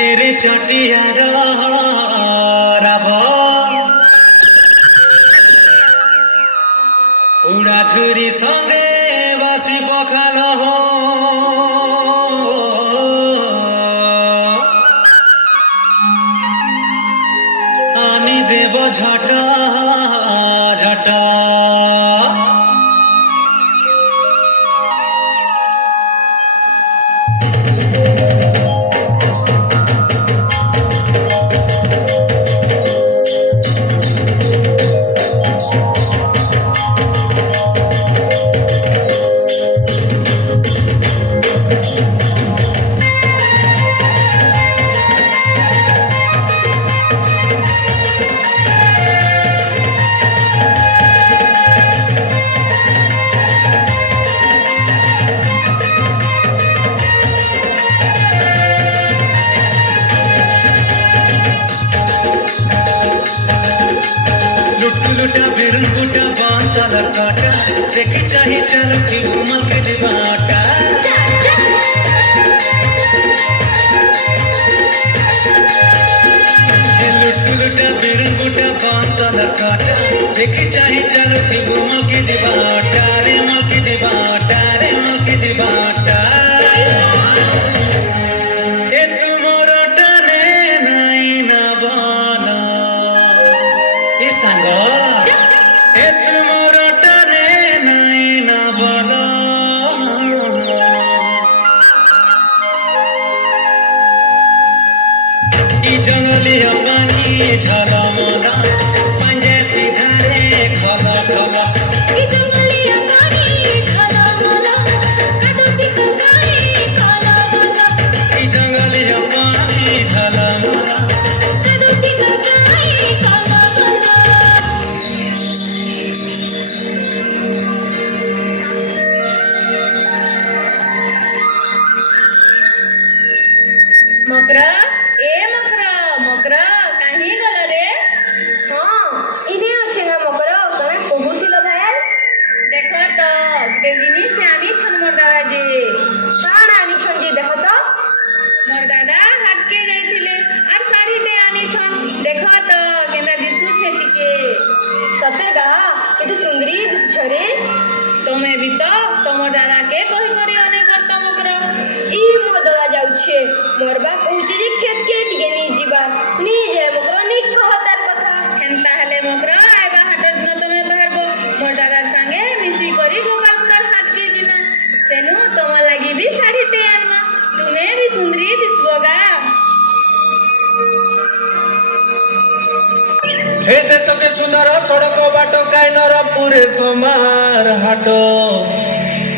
চেরে চটিয়ার রাব উড়া ঝুরি সঙ্গে বাসি পখাল আনি দেব ঝটা ঝটা लुटा बिरुल बूटा बांध तलर काटा देखी चाही चल की घुमल के दिवाटा लुटा बिरुल बूटा बांध तलर काटा देखी चाही चल की घुमल के दिवाटा रे मल के दिवाटा रे मल के दिवाटा ए तुमोर टने नहीं ना बाला ए संग जंगलिया पानी झलमला पंजे सीधा रे खला खला जंगलिया पानी झलमला कादो चिकन गाई खला खला जंगलिया पानी झलमला कादो चिकन गाई खला खला मकरा ए मकरा मकरा काहे गला रे इने अछि ना मकरा कने कहूतिल भाई देख तो के जिनिस के आनी छन मोर दादा जी कान आनी छन जी देखो तो मोर दादा हाट के जाइथिले और साड़ी ते आनी छन देखो तो केना दिसु छे टिके सते गा केते सुंदरी दिसु छरे तमे भी तो तमर दादा के कहि करी अने करता मकरा ई मोर दादा जाउ छे मोर बा कहूचे जे खेत के टिके नी जीवा नी जे मकरा नी कहतार कथा हेंता हेले मकरा आइबा हाट दिन तमे बाहरबो मोर दादा संगे मिसी करी गोपालपुर हाट के जीवा सेनु तम लागी भी साड़ी ते आनमा तुमे भी सुंदरी दिसबोगा हे देश के सुंदर सड़क बाट काई नरपुरे सोमार हाट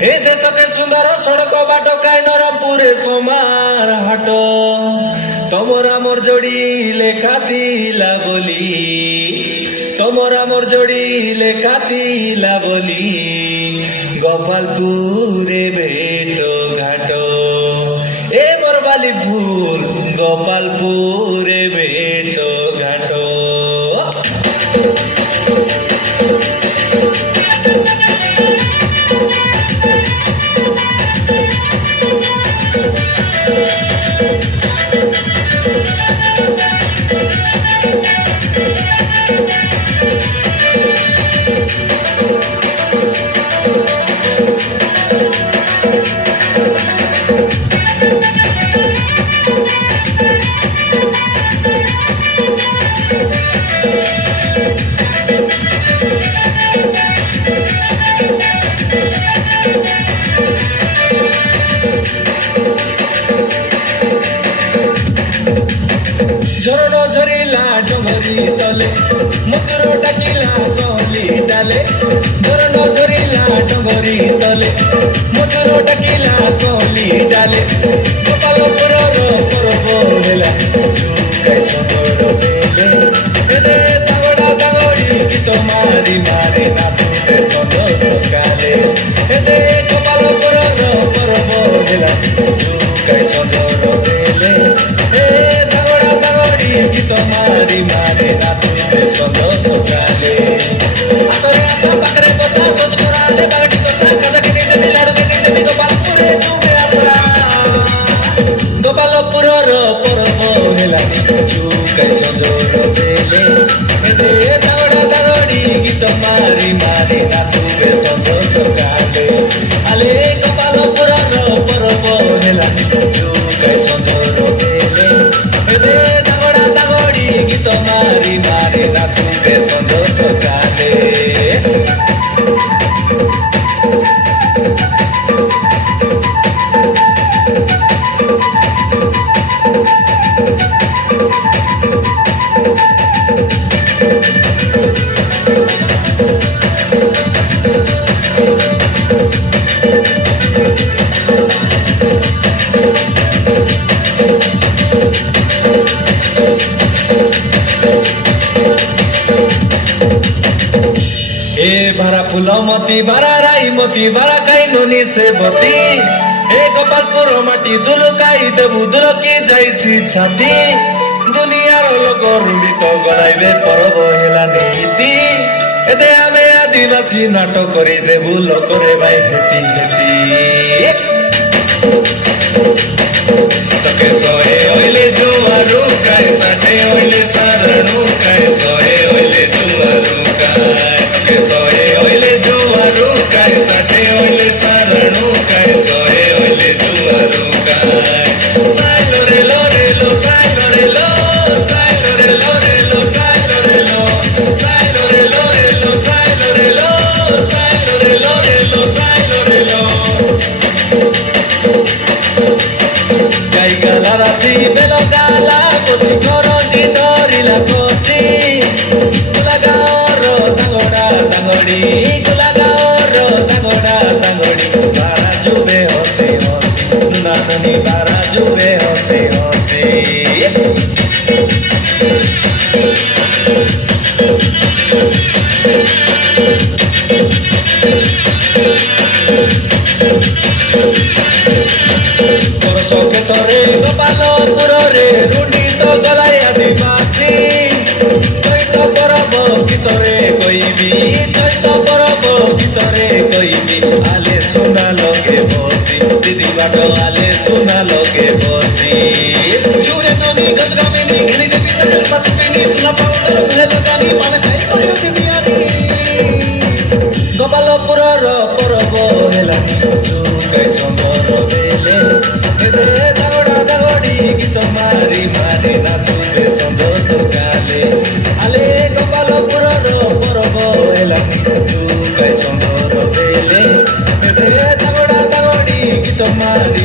हे देश के सुंदर सड़क बाट काई नरपुरे सोमार हाट तमरा मोर जोड़ी लेखा तिला बोली तमरा मोर जोड़ी लेखा तिला बोली गोपालपुरे बेटो घाटो ए मोर बाली फूल गोपालपुरे बेटो घाटो झरण झरिला डोंगरी तले मुचुरो डाकिला कली डाले झरण झरिला डोंगरी तले मुचुरो डाकिला कली डाले गोपालपुर पर्व हेला जुकाई सबर बेले रे दागड़ा दागड़ी गीत मारी मारी नाचुते सद सकाले रे गोपालपुर पर्व हेला जुकाई सबर बेले गीत मारी मारे नाचुते सद सकाले आसरे आसा पाखरे बसा सोच कराले बागटी कसा खाजा के देबी लाडू के देबी गोपाल ନାଚୁବେ ସଞ୍ଜ ସକାଳେ ଆଲେ ଗୋପାଳପୁରର ପର୍ବ ହେଲାଣି ଯୁଗାଇ ସଞ୍ଜର ବେଲେ ଏବେ ଦାଗଡ଼ା ଦାଗଡ଼ି ଗୀତ ମାରି ମାରି ନାଚୁବେ ସଞ୍ଜ ସକାଳେ ए भारा फुलमती भारा राईमती भारा काई नोनी से बती ए गोपालपुर माटी दुलुकाई देबु दुलकी जाइछि छाती दुनियार लोक रुडी तो गलाइबे परब हेला नीति एते आमे आदिवासी नाटक करी देबु लोक रे भाई हेती हेती तके सोए ओइले जुआरु काई साथे ओइले सारणु काई सोए ओइले जुआरु काई तके सोए ओइले जुआरु काई साथे ओइले सारणु काई सोए ओइले जुआरु काई साइलो रे लो साइलो रे लो साइलो रे लो साइलो रे लो साइलो रे लो साइलो रे लो साइलो रे लो साइलो रे लो गाई गाला राची बेलो गाला पोची करंजी धरिला कोची गुला गाँवर दागड़ा दागड़ी गुला गाँवर दागड़ा दागड़ी बारा जुबे हसी हसी नानी बारा जुबे हसी हसी ক্ষেত্রে গোপালপুরে রুটি তো গলাই আদিবাসী চৈত পরব গীতরে কইবি চৈত পরব গীতরে কইবি আলে সোনা লগে বসি দিদি বাট আলে সোনা লগে বসি জুরে ননি গজগামিনী ঘেনি দেবি তার পাচপিনি সোনা পাউডার মুহে লগানি পান খাই করিছি দিয়ানি গোপালপুরর পরব হেলানি যুগাই সুন্দর বেলে এদে দাগড়া দাগড়ি গীত মারি মারি নাচুবে সঞ্জ সকালে আলে গোপালপুরর পরব হেলানি যুগাই সুন্দর বেলে এদে দাগড়া দাগড়ি গীত মারি